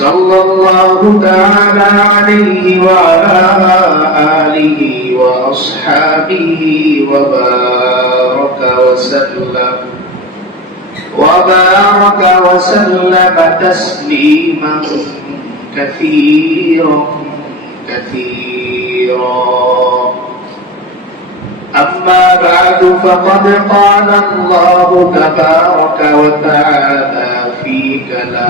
صلى الله تعالى عليه وعلى آله وأصحابه وبارك وسلم. وبارك وسلم تسليما كثيرا كثيرا. أما بعد فقد قال الله تبارك وتعالى في كلامه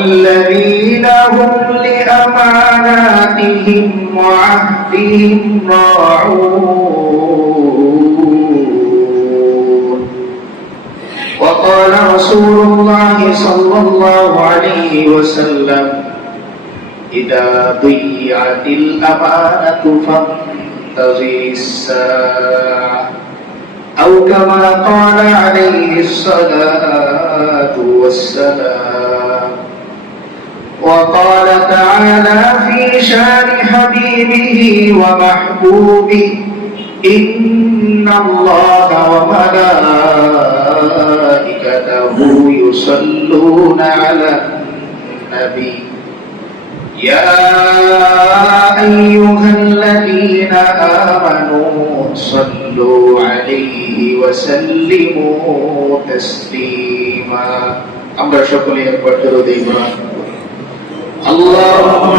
والذين هم لأماناتهم وعهدهم راعون. وقال رسول الله صلى الله عليه وسلم إذا ضيعت الأمانة فانتظر الساعة. أو كما قال عليه الصلاة والسلام وقال تعالى في شان حبيبه ومحبوبه إن الله وملائكته يصلون على النبي. يا أيها الذين آمنوا صلوا عليه وسلموا تسليما. أمر شكرا لك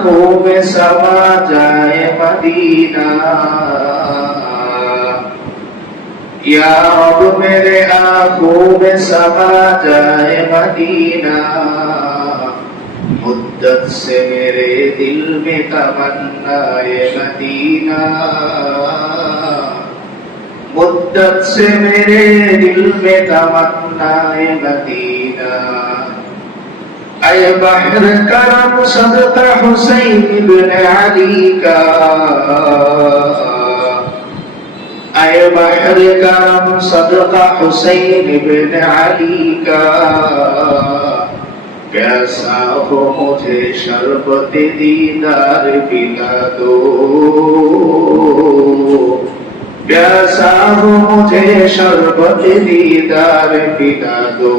आँखों में समा जाए मदीना या मेरे आँखों में समा जाए मदीना मुद्दत से मेरे दिल में तमन्ना ये मदीना मुद्दत से मेरे दिल में तमन्ना ये मदीना اے بحر کرم صدق حسین بن علی کا اے بحر کرم صدق حسین بن علی کا کیسا ہو مجھے شربت دیدار پلا دو پیاسا ہو مجھے شربت دیدار پلا دو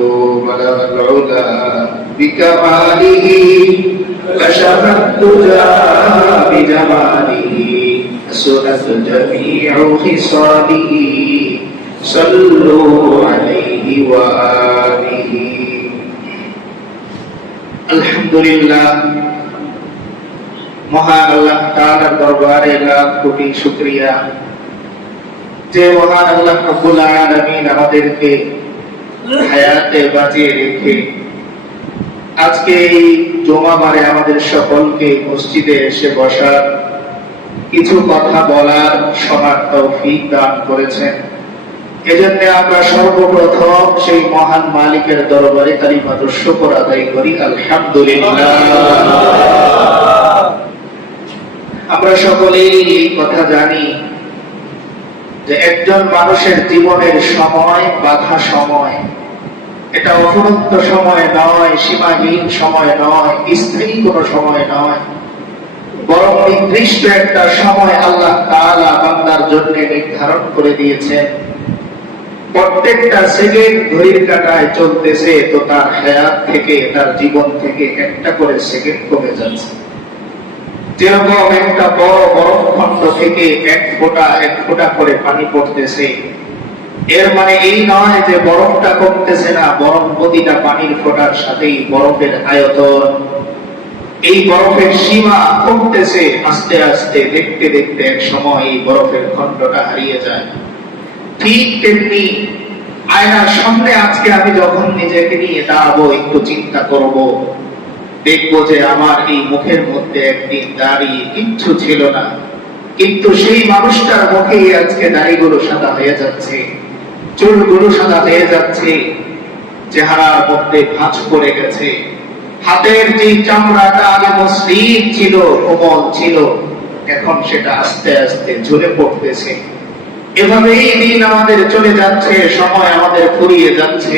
بلغ العلا بكماله كشف الدجى بجماله سنت جميع خصاله صلوا عليه وآله আলহামদুলিল্লাহ মহান আল্লাহ তাআলার দরবারে লাখ কোটি শুকরিয়া যে মহান আল্লাহ রাব্বুল আলামিন আমাদেরকে হায়াতে বাঁচিয়ে রেখে আজকে এই জমাবারে আমাদের সকলকে মসজিদে এসে বসার কিছু কথা বলার শোনার তৌফিক দান করেছেন। এজন্য আমরা সর্বপ্রথম সেই মহান মালিকের দরবারে কালিমাত শুকর আদায় করি, আলহামদুলিল্লাহ। আমরা সকলেই এই কথা জানি যে একজন মানুষের জীবনের সময়, বাধা সময় এটা অফুরন্ত সময় নয়, সীমাহীন সময় নয় স্থায়ী কোনো সময় নয়। বরং নির্দিষ্ট একটা সময় আল্লাহ তাআলা বান্দার জন্য নির্ধারণ করে দিয়েছেন। প্রত্যেকটা সেকেন্ড ঘড়ির কাটায় চলতেছে তো তার হায়াত থেকে, তার জীবন থেকে একটা করে সেকেন্ড কমে যাচ্ছে। যেরকম একটা বড় বরফ খণ্ড থেকে এক ফোঁটা এক ফোঁটা করে পানি পড়তেছে এর মানে এই নয় যে বরফটা কমতেছে না, বরফ প্রতিটা পানির ফোটার সাথেই বরফের আয়তন। এই বরফের সীমা কমতেছে আস্তে আস্তে, দেখতে দেখতে এক সময় এই বরফের খণ্ডটা হারিয়ে যায়। ঠিক তেমনি আয়নার সামনে আজকে আমি যখন নিজেকে নিয়ে দাঁড়াবো, একটু চিন্তা করব, দেখব যে আমার এই মুখের মধ্যে একদিন দাঁড়িয়ে কিচ্ছু ছিল না। কিন্তু সেই মানুষটার মুখেই আজকে দাড়িগুলো সাদা হয়ে যাচ্ছে। চুলগুলো সাদা হয়ে যাচ্ছে, চেহারার মধ্যে ভাঁজ পড়ে গেছে। হাতের যে চামড়াটা আগে মসৃণ ছিল, কোমল ছিল, এখন সেটা আস্তে আস্তে ঝরে পড়তেছে। এভাবেই দিন আমাদের চলে যাচ্ছে, সময় আমাদের ফুরিয়ে যাচ্ছে।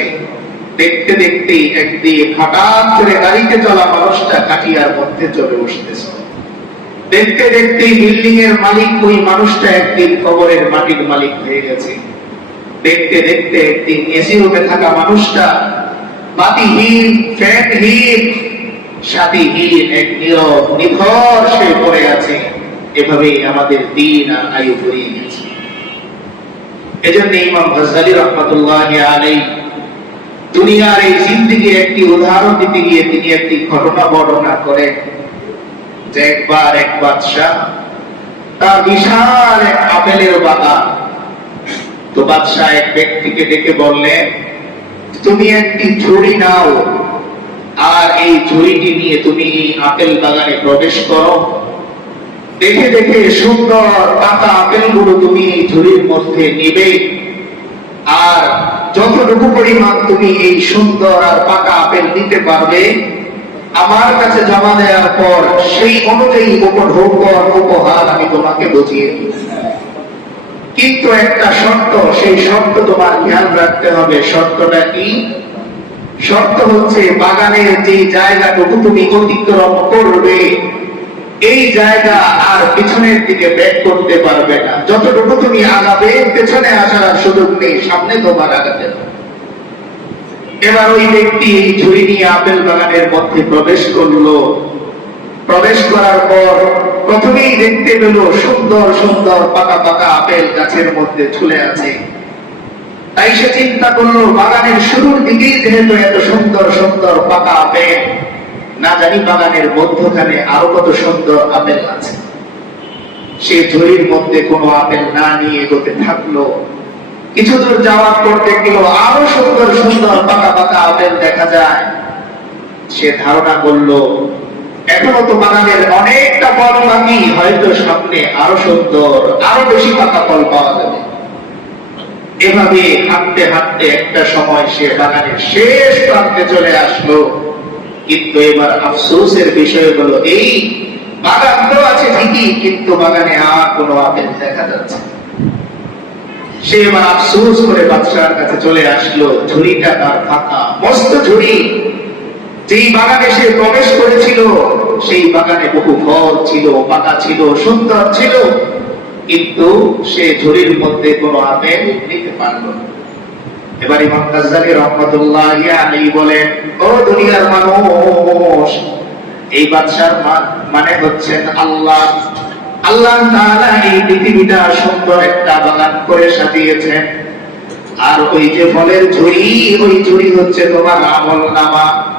দেখতে দেখতে একদিন হঠাৎ করে গাড়িতে চলা মানুষটা কাটিয়ার মধ্যে চলে বসতেছে। দেখতে দেখতে বিল্ডিং এর মালিক ওই মানুষটা একদিন কবরের মাটির মালিক হয়ে গেছে। দেখতে দেখতে একদিন এসি রুমে থাকা মানুষটা বাতিহীন ফ্যানহীন সাথীহীন এক নীরব নিথর সে পড়ে আছে। এভাবেই আমাদের দিন আর আয়ু ফুরিয়ে গেছে। এজন্য ইমাম রহমতুল্লাহ আলাই দুনিয়ার এই জিন্দিগির একটি উদাহরণ দিতে গিয়ে তিনি একটি ঘটনা বর্ণনা করেন যে একবার এক বাদশাহ তার বিশাল এক আপেলের বাগান তো বাদশাহ এক ব্যক্তিকে ডেকে বললেন তুমি একটি ঝুড়ি নাও। আর এই ঝুড়িটি নিয়ে তুমি আপেল বাগানে প্রবেশ করো। দেখে দেখে সুন্দর পাতা আপেলগুলো তুমি এই ঝুড়ির মধ্যে নেবে। আর যতটুকু পরিমাণ তুমি এই সুন্দর আর পাকা আপেল নিতে পারবে, আমার কাছে জমা দেওয়ার পর সেই অনুযায়ী উপঢৌকন উপহার আমি তোমাকে বুঝিয়ে দিব কিন্তু একটা শর্ত, সেই শর্ত তোমার খেয়াল রাখতে হবে। শর্তটা কি? শর্ত হচ্ছে বাগানের যে জায়গাটুকু তুমি অতিক্রম করবে, এই জায়গা আর পিছনের দিকে ব্যাক করতে পারবে না। যতটুকু তুমি আগাবে, পেছনে আসার সুযোগ নেই, সামনে তোমার আগাতে এবার ওই ব্যক্তি এই ঝুড়ি নিয়ে আপেল বাগানের মধ্যে প্রবেশ করল। প্রবেশ করার পর প্রথমেই দেখতে পেল সুন্দর সুন্দর, পাকা পাকা আপেল গাছের মধ্যে ঝুলে আছে। তাই সে চিন্তা করল, বাগানের শুরুর দিকেই যেহেতু এত সুন্দর সুন্দর, পাকা আপেল, না জানি বাগানের মধ্যখানে আরও কত সুন্দর আপেল আছে। সে ঝুড়ির মধ্যে কোনো আপেল না নিয়ে এগোতে থাকল। কিছু দূর যাওয়ার পর দেখল আরও সুন্দর সুন্দর, পাকা পাকা আপেল দেখা যায়। সে ধারণা করল এখনও তো বাগানের অনেকটা ফল বাকি, হয়তো সামনে আরও সুন্দর, আরও বেশি পাকা ফল পাওয়া যাবে। এভাবে হাঁটতে হাঁটতে একটা সময় সে বাগানের শেষ প্রান্তে চলে আসলো। কিন্তু এবার আফসোসের বিষয় হলো, এই বাগান তো আছে ঠিকই, কিন্তু বাগানে আর কোনো আপেল দেখা যাচ্ছে সে এবার আফসোস করে বাদশার কাছে চলে আসলো, ঝুড়িটা তার ফাঁকা, মস্ত ঝুড়ি। যেই বাগানে সে প্রবেশ করেছিল, সেই বাগানে বহু ফল ছিল, পাতা ছিল, সুন্দর ছিল। কিন্তু সে ঝুড়ির মধ্যে কোনো আপেল নিতে পারল না। রহমতুল্লাহ বলেন, ও দুনিয়ার মানুষ, এই বাদশার মানে হচ্ছেন আল্লাহ। আল্লাহ তাআলা এই পৃথিবীটা সুন্দর একটা বাগান করে সাজিয়েছেন। আর ওই যে ফলের ঝুড়ি, ওই ঝুড়ি হচ্ছে তোমার আমল নামা।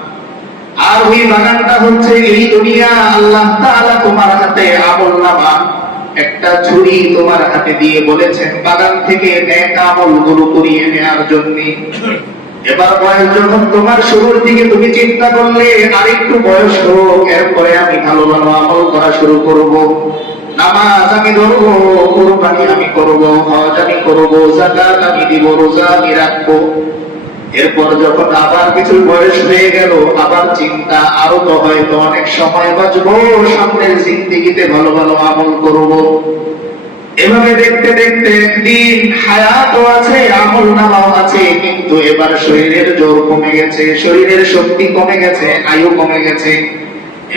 আর ওই বাগানটা হচ্ছে এই দুনিয়া। আল্লাহ তাআলা তোমার হাতে আমল নামা একটা ছুরি তোমার হাতে দিয়ে বলেছেন, বাগান থেকে নেক আমলগুলো করিয়ে নেওয়ার জন্য। এবার বয়স যখন তোমার শুরুর দিকে তুমি চিন্তা করলে, আরেকটু বয়স হোক, এরপরে আমি ভালো ভালো আমল করা শুরু করব। নামাজ আমি ধরবো, কোরবানি আমি করব, হজ আমি করব জাকাত আমি দিব, রোজা আমি রাখব। এরপর যখন আবার কিছু বয়স হয়ে গেল, আবার চিন্তা আরও তো হয়তো অনেক সময় বাঁচবো, সামনের জিন্দিগিতে ভালো ভালো আমল করব। এভাবে দেখতে দেখতে একদিন হায়াতও আছে, আমল নামাও আছে, কিন্তু এবার শরীরের জোর কমে গেছে, শরীরের শক্তি কমে গেছে, আয়ু কমে গেছে।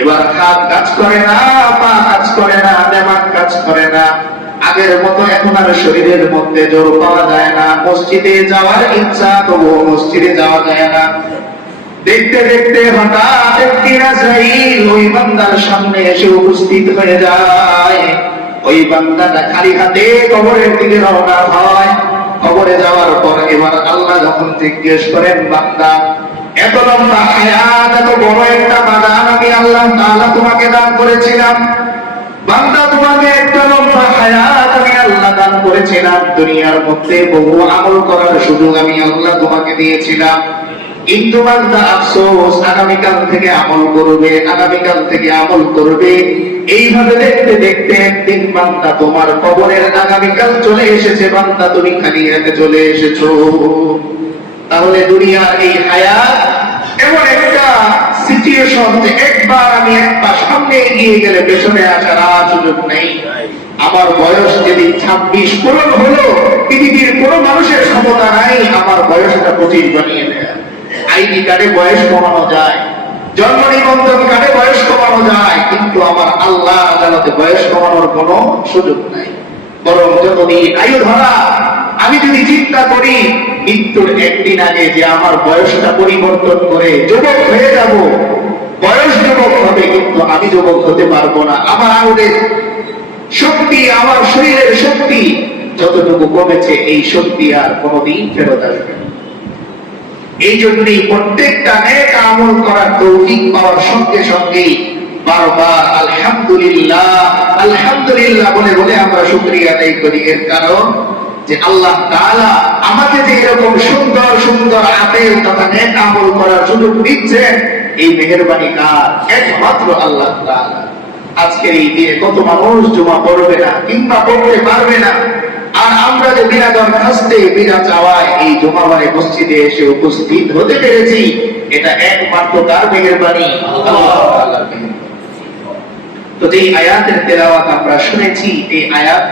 এবার হাত কাজ করে না, পা কাজ করে না, দেমাগ কাজ করে না। আগের মতো এখন আর শরীরের মধ্যে জোর পাওয়া যায় না। মসজিদে যাওয়ার ইচ্ছা, তবুও মসজিদে যাওয়া যায় না। দেখতে দেখতে হঠাৎ একটি রাজাইল ওই বান্দার সামনে এসে উপস্থিত হয়ে যায়। ওই বান্দাটা খালি হাতে কবরের দিকে রওনা হয়। কবরে যাওয়ার পর এবার আল্লাহ যখন জিজ্ঞেস করেন, বান্দা, এত লম্বা হায়াত, এত বড় একটা বাগান আমি আল্লাহ তোমাকে দান করেছিলাম। বান্দা, তোমাকে একটা করেছিলাম দুনিয়ার মধ্যে, বহু আমল করার সুযোগ আমি আল্লাহ তোমাকে দিয়েছিলাম। কিন্তু বান্দা আফসোস, আগামীকাল থেকে আমল করবে, আগামীকাল থেকে আমল করবে। এইভাবে দেখতে দেখতে একদিন বান্দা তোমার কবরের আগামীকাল চলে এসেছে। বান্দা, তুমি খালি হাতে চলে এসেছ। তাহলে দুনিয়ার এই এমন একটা সিচুয়েশন যে একবার আমি একবার সামনে এগিয়ে গেলে পেছনে আসার আর সুযোগ নেই। আমার বয়স যেদিন ছাব্বিশ পূরণ হলো, পৃথিবীর কোন মানুষের ক্ষমতা নাই, আমার বয়সটা পঁচিশ বানিয়ে দেয়। আইডি কার্ডে বয়স কমানো যায়, জন্ম নিবন্ধন কার্ডে বয়স কমানো যায়, কিন্তু আমার আল্লাহ আদালতে বয়স কমানোর কোনো সুযোগ নাই। বরং যতদিন আয়ু ধরা, আমি যদি চিন্তা করি, মৃত্যুর একদিন আগে যে আমার বয়সটা পরিবর্তন করে যুবক হয়ে যাব, বয়স যুবক হবে, কিন্তু আমি যুবক হতে পারব না। আমার আঙুলের শক্তি আমার শরীরের শক্তি। যতটুকু কমেছে, এই শক্তি আর কোনোদিন ফেরত আসবে এই জন্যই প্রত্যেকটা নেক আমল করার তৌফিক পাওয়ার সঙ্গে সঙ্গে বারবার আলহামদুলিল্লাহ আলহামদুলিল্লাহ বলে বলে আমরা আদায় করি। এর কারণ যে আল্লাহ আমাকে যে এরকম সুন্দর সুন্দর আপেল তথা নেক আমল করার সুযোগ দিচ্ছেন, এই মেহেরবানি একমাত্র আল্লাহ তাআলা। আজকের এই দিনে কত মানুষ জমা পড়বে না, কিংবা পড়তে পারবে না। আর আমরা যে বিনা দরখাস্তে বিনা চাওয়ায় এই জমাবারে মসজিদে এসে উপস্থিত হতে পেরেছি, এটা একমাত্র কার মেহেরবানি বাণী। তো যেই আয়াতের তেলাওয়াত আমরা শুনেছি, এই আয়াত